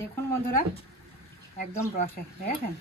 দেখুন বন্ধুরা একদম রসে, দেখেন।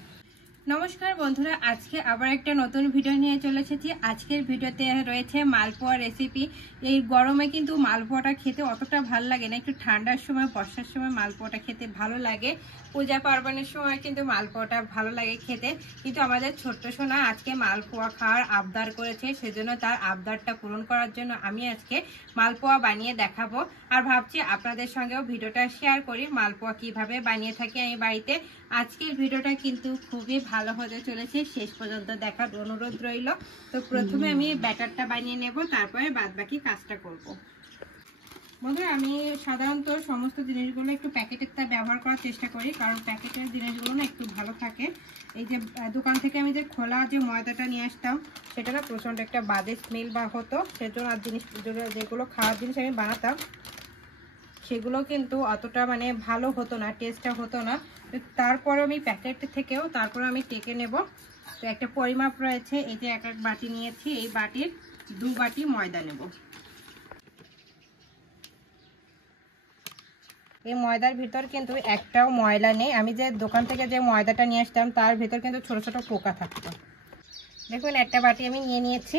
নমস্কার বন্ধুরা, আজকে আবার একটা নতুন ভিডিও নিয়ে চলে এসেছি। আজকের ভিডিওতে রয়েছে মালপোয়া রেসিপি। এই গরমে কিন্তু মালপোয়াটা খেতে অতটা ভালো লাগে না, একটু ঠান্ডার সময় বর্ষার সময় মালপোয়াটা খেতে ভালো লাগে, পূজা পার্বণের সময় কিন্তু মালপোয়াটা ভালো লাগে খেতে। কিন্তু আমাদের ছোট্ট সোনা আজকে মালপোয়া খাওয়ার আবদার করেছে, সেজন্য তার আবদারটা পূরণ করার জন্য আমি আজকে মালপোয়া বানিয়ে দেখাবো। আর ভাবছি আপনাদের সঙ্গেও ভিডিওটা শেয়ার করি মালপোয়া কিভাবে বানিয়ে থাকি আমি বাড়িতে। আজকের ভিডিওটা কিন্তু খুবই ভালো হতে চলেছে, শেষ পর্যন্ত দেখার অনুরোধ রইল। তো প্রথমে আমি ব্যাটারটা বানিয়ে নেব, তারপরে বাদবাকি কাজটা করব। বন্ধুরা, আমি সাধারণত সমস্ত জিনিসগুলো একটু প্যাকেটের তা ব্যবহার করার চেষ্টা করি, কারণ প্যাকেটের জিনিসগুলো না একটু ভালো থাকে। এই যে দোকান থেকে আমি যে খোলা যে ময়দাটা নিয়ে আসতাম, সেটা না প্রচণ্ড একটা বাজে স্মেল বা হতো, সেজন্য আর জিনিস যেগুলো খাওয়ার জিনিস আমি বানাতাম সেগুলো কিন্তু অতটা মানে ভালো হতো না, টেস্টটা হতো না। তারপরে আমি প্যাকেট থেকেও তারপরে আমি টেকে নেব। তো একটা পরিমাপ রয়েছে, এই যে এক বাটি নিয়েছি, এই বাটির 2 বাটি ময়দা নেব। এই ময়দার ভিতর কিন্তু একটাও ময়লা নেই, আমি যে দোকান থেকে যে ময়দাটা নিয়ে আসতাম তার ভিতর কিন্তু ছোট ছোট পোকা থাকতো। দেখুন একটা বাটি আমি নিয়ে নিয়েছি,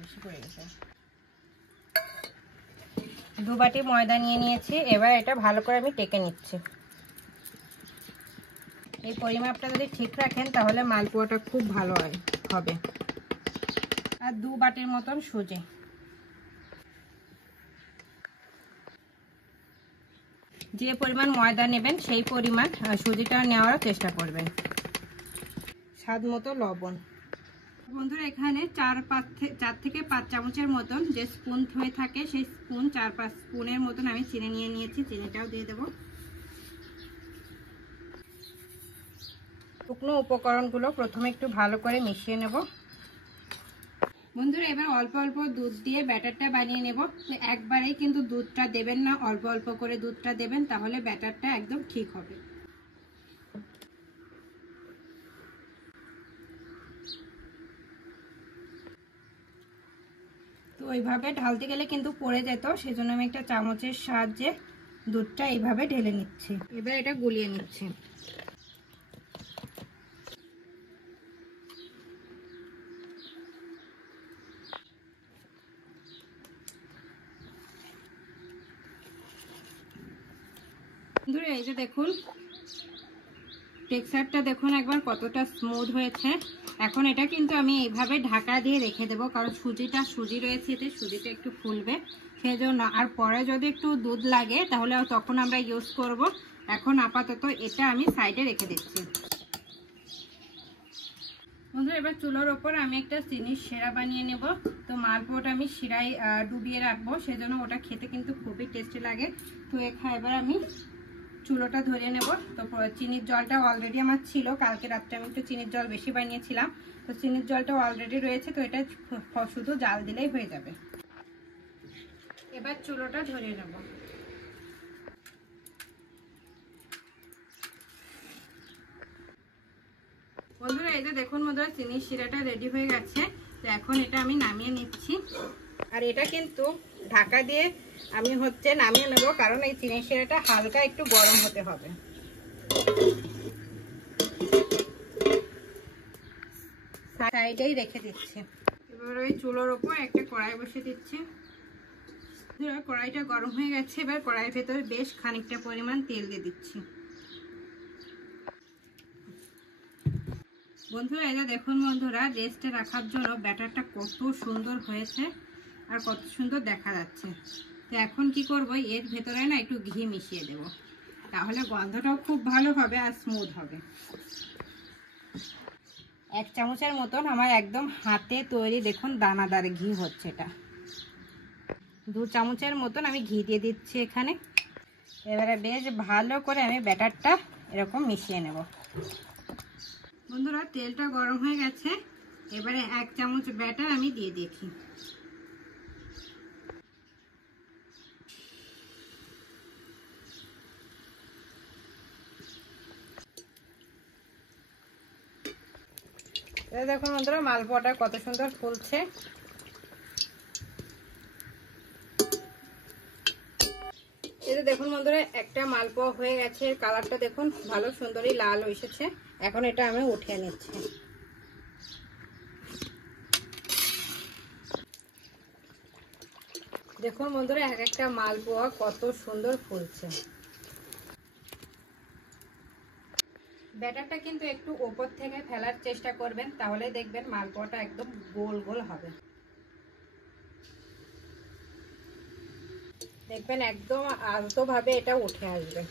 বেশি পড়ে গেছে। 2 বাটি ময়দা নিয়ে নিয়েছি, এবার এটা ভালো করে আমি টেকে নিচ্ছি। এই পরিমাপটা যদি ঠিক রাখেন তাহলে মালপোয়াটা খুব ভালো হবে। আর 2 বাটির মতন সুজি, যে পরিমাণ ময়দা নেবেন সেই পরিমাণ সুজিটা নেওয়ার চেষ্টা করবেন। স্বাদ মতো লবণ। বন্ধুরা, এখানে 4 থেকে 5 চামচের মতন যে স্পুন হয়ে থাকে সেই স্পুন 4-5 স্পুনের মতন আমি চিনি নিয়ে নিয়েছি, চিনিটাও দিয়ে দেবো। শুকনো উপকরণগুলো প্রথমে একটু ভালো করে মিশিয়ে নেব। বন্ধুরা, এবার অল্প অল্প দুধ দিয়ে ব্যাটারটা বানিয়ে নেব। তো একবারেই কিন্তু দুধটা দেবেন না, অল্প অল্প করে দুধটা দেবেন, তাহলে ব্যাটারটা একদম ঠিক হবে। তো ওইভাবে ঢালতে গেলে কিন্তু পড়ে যেত, সেজন্য আমি একটা চামচের সাহায্যে দুধটা এইভাবে ঢেলে নিচ্ছি। এবার এটা গুলিয়ে নিচ্ছি। বন্ধুরা, এই যে দেখুন টেক্সচারটা দেখুন একবার কতটা স্মুথ হয়েছে। এখন এটা কিন্তু আমি এইভাবে ঢাকা দিয়ে রেখে দেবো, কারণ সুজি রয়েছে এতে, সুজিটা একটু ফুলবে সেজন্য। আর পরে যদি একটু দুধ লাগে তাহলে তখন আমরা ইউজ করব। এখন আপাতত এটা আমি সাইডে রেখে দিচ্ছি। বন্ধুরা, এবার চুলোর ওপর আমি একটা চিনির শিরা বানিয়ে নেব। তো মালপোয়াটা আমি শিরায় ডুবিয়ে রাখবো, সেজন্য ওটা খেতে কিন্তু খুবই টেস্টি লাগে। তো এবার আমি চুলোটা ধরিয়ে নেব। তো চিনির জলটা অলরেডি আমার ছিল, কালকে রাত্রে আমি একটু চিনির জল বেশি বানিয়েছিলাম, তো চিনির জলটা অলরেডি রয়েছে। তো এটা শুধু জাল দিলেই হয়ে যাবে। এবার চুলোটা ধরিয়ে নেব। বন্ধুরা, এই যে দেখুন বন্ধুরা, চিনির শিরাটা রেডি হয়ে গেছে। তো এখন এটা আমি নামিয়ে নিচ্ছি। আর এটা কিন্তু ঢাকা দিয়ে আমি নামিয়ে নেব, কারণ এই চিনির শিরাটা হালকা একটু গরম হতে হবে। সাইডেই রেখে দিচ্ছি। এবার ওই চুলোর ওপর একটা কড়াই বসিয়ে দিচ্ছি। কড়াইটা গরম হয়ে গেছে, এবার কড়াইয়ের ভেতরে বেশ খানিকটা পরিমাণ তেল দিয়ে দিচ্ছি। বন্ধুরা, এটা দেখুন বন্ধুরা, রেস্টে রাখার জন্য ব্যাটারটা কত সুন্দর হয়েছে আর কত সুন্দর দেখা যাচ্ছে। তো এখন কি করব, এর ভেতরে না একটু ঘি মিশিয়ে দেব, তাহলে গন্ধটাও খুব ভালো হবে আর স্মুথ হবে। 1 চামচের মতন আমার একদম হাতে তৈরি দেখুন দানাদার ঘি হচ্ছে, এটা 2 চামচের মতন আমি ঘি দিয়ে দিচ্ছি এখানে। এবারে বেশ ভালো করে আমি ব্যাটারটা এরকম মিশিয়ে নেব। বন্ধুরা, তেলটা গরম হয়ে গেছে, এবারে 1 চামচ ব্যাটার আমি দিয়ে দিচ্ছি। দেখুন বন্ধুরা, মালপোয়াটা কত সুন্দর ফুলছে। এই যে দেখুন বন্ধুরা একটা মালপোয়া হয়ে গেছে, কালারটা দেখুন ভালো সুন্দরই লাল হয়েছে। এখন এটা আমি উঠিয়ে নিচ্ছি। দেখুন বন্ধুরা এক একটা মালপোয়া কত সুন্দর ফুলছে। ব্যাটারটা কিন্তু একটু উপর থেকে ফেলার চেষ্টা করবেন, তাহলে দেখবেন মালপোয়াটা একদম গোল গোল হবে। দেখবেন একদম আলতো ভাবে এটা উঠে আসবে।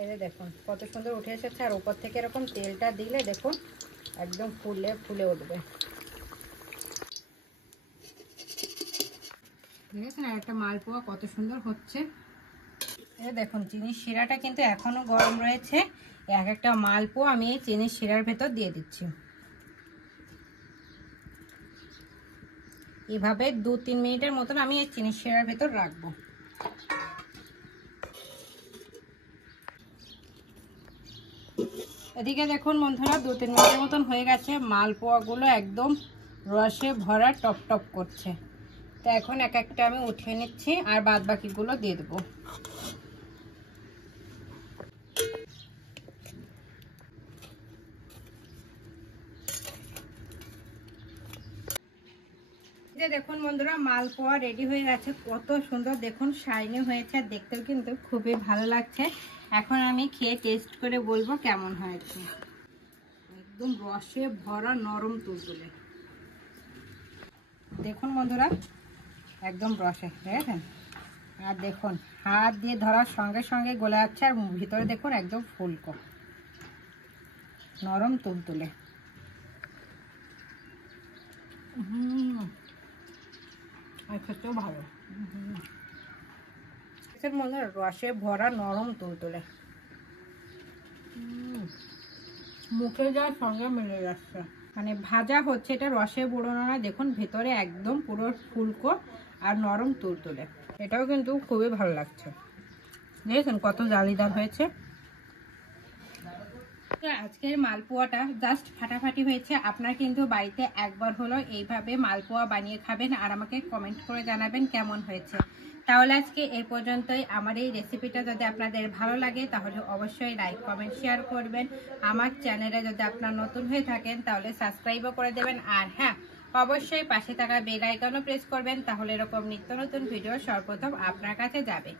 এই যে দেখুন কত সুন্দর উঠে এসেছে, আর উপর থেকে এরকম তেলটা দিলে দেখুন একদম ফুলে ফুলে উঠবে। দেখেছেন আর একটা মালপোয়া কত সুন্দর হচ্ছে। এই দেখুন চিনির শিরাটা কিন্তু এখনো গরম রয়েছে। এক একটা মালপোয়া আমি এই চিনির শিরার ভেতর দিয়ে দিচ্ছি। এভাবে 2-3 মিনিটের মতন আমি এই চিনির শিরার ভেতর রাখবো। এদিকে দেখুন বন্ধুরা 2-3 মিনিটের মতন হয়ে গেছে, মালপোয়াগুলো একদম রসে ভরা টপ টপ করছে। তো এখন এক একটা আমি উঠিয়ে নিচ্ছি আর বাদ বাকিগুলো দিয়ে দেবো। দেখুন বন্ধুরা মালপোয়া রেডি হয়ে গেছে, কত সুন্দর দেখুন শাইনি হয়েছে, দেখতেও কিন্তু খুবই ভালো লাগছে। এখন আমি খেয়ে টেস্ট করে বলবো কেমন হয়েছে। একদম রসে ভরা নরম তুলতুলে। দেখুন বন্ধুরা একদম রসে, দেখেছেন? আর দেখুন হাত দিয়ে ধরার সঙ্গে সঙ্গে গলে যাচ্ছে, আর ভিতরে দেখুন একদম ফুলকো নরম তুলতুলে। আর খেতেও ভালো। মনে হয় রসে ভরা নরম তুলতুলে, মুখে যাওয়ার সঙ্গে মিলে যাচ্ছে। মানে ভাজা হচ্ছে, এটা রসে বুড়োনো না, দেখুন ভেতরে একদম পুরো ফুলকো আর নরম তুলতুলে। এটাও কিন্তু খুবই ভালো লাগছে। দেখেছেন কত জালিদার হয়েছে। আজকের মালপোয়াটা জাস্ট ফাটাফাটি হয়েছে। আপনার কিন্তু বাড়িতে একবার হলো এইভাবে মালপোয়া বানিয়ে খাবেন আর আমাকে কমেন্ট করে জানাবেন কেমন হয়েছে। তাহলে আজকে এই পর্যন্তই। আমার এই রেসিপিটা যদি আপনাদের ভালো লাগে তাহলে অবশ্যই লাইক কমেন্ট শেয়ার করবেন। আমার চ্যানেলে যদি আপনার নতুন হয়ে থাকেন তাহলে সাবস্ক্রাইবও করে দেবেন। আর হ্যাঁ, অবশ্যই পাশে থাকা বেল আইকনও প্রেস করবেন, তাহলে এরকম নিত্য নতুন ভিডিও সর্বপ্রথম আপনার কাছে যাবে।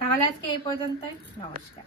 তাহলে আজকে এই পর্যন্তই, নমস্কার।